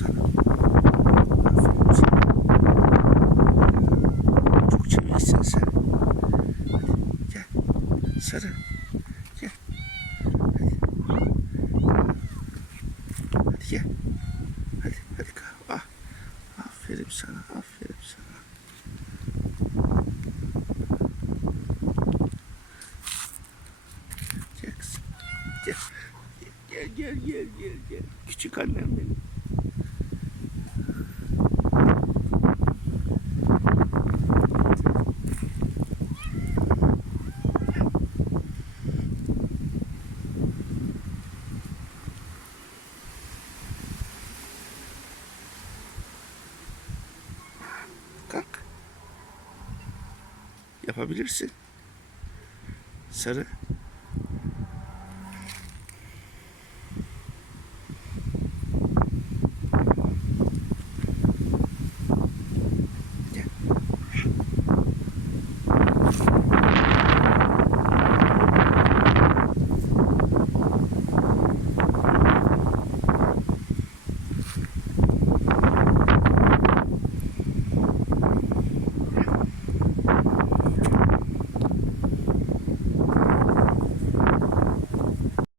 Aferin sana. Çok çeviksin sen. Gel. Sarı. Gel. Hadi. Gel. Hadi hadi kalk. Ah. Aferin sana. Aferin sana. Gel. Gel gel gel gel gel. Küçük annem benim. Yapabilirsin. Sarı.